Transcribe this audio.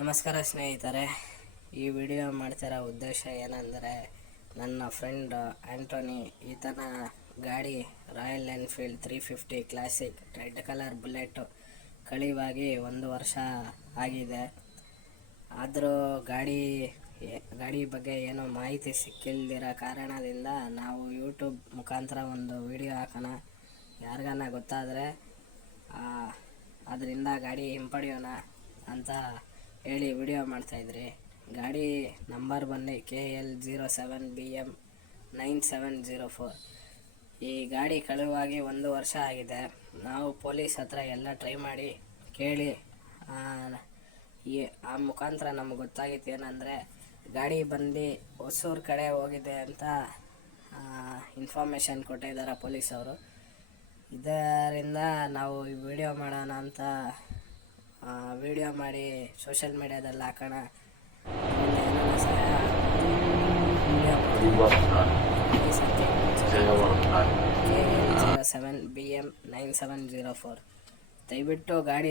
ನಮಸ್ಕಾರ ಸ್ನೇಹಿತರೆ. ಈ ವಿಡಿಯೋ ಮಾಡ್ತಿರೋ ಉದ್ದೇಶ ಏನಂದರೆ, ನನ್ನ ಫ್ರೆಂಡ್ ಆ್ಯಂಟೋನಿ ಈತನ ಗಾಡಿ Royal Enfield 350 classic red colour bullet ಕಳಿವಾಗಿ 1 ವರ್ಷ ಆಗಿದೆ. ಆದರೂ ಗಾಡಿ ಬಗ್ಗೆ ಏನೋ ಮಾಹಿತಿ ಸಿಕ್ಕಿಲ್ದಿರೋ ಕಾರಣದಿಂದ ನಾವು ಯೂಟ್ಯೂಬ್ ಮುಖಾಂತರ ಒಂದು ವಿಡಿಯೋ ಹಾಕೋಣ, ಯಾರಿಗಾನ ಗೊತ್ತಾದರೆ ಅದರಿಂದ ಗಾಡಿ ಹಿಂಪಡೆಯೋಣ ಅಂತ ಹೇಳಿ ವಿಡಿಯೋ ಮಾಡ್ತಾಯಿದ್ರಿ. ಗಾಡಿ ನಂಬರ್ ಬಂದು KL07BM 9704. ಈ ಗಾಡಿ ಕಳುವಾಗಿ 1 ವರ್ಷ ಆಗಿದೆ. ನಾವು ಪೊಲೀಸ್ ಹತ್ರ ಎಲ್ಲ ಟ್ರೈ ಮಾಡಿ ಕೇಳಿ ಆ ಮುಖಾಂತರ ನಮ್ಗೆ ಗೊತ್ತಾಗಿತ್ತು ಏನಂದರೆ, ಗಾಡಿ ಬಂದು ಹೊಸೂರು ಕಡೆ ಹೋಗಿದೆ ಅಂತ ಇನ್ಫಾರ್ಮೇಷನ್ ಕೊಟ್ಟಿದ್ದಾರೆ ಪೊಲೀಸವರು. ಇದರಿಂದ ನಾವು ಈ ವಿಡಿಯೋ ಮಾಡೋಣ ಅಂತ ವಿಡಿಯೋ ಮಾಡಿ ಸೋಷಿಯಲ್ ಮೀಡಿಯಾದಲ್ಲಿ ಹಾಕೋಣ. KL07BM 9704. ದಯವಿಟ್ಟು ಗಾಡಿ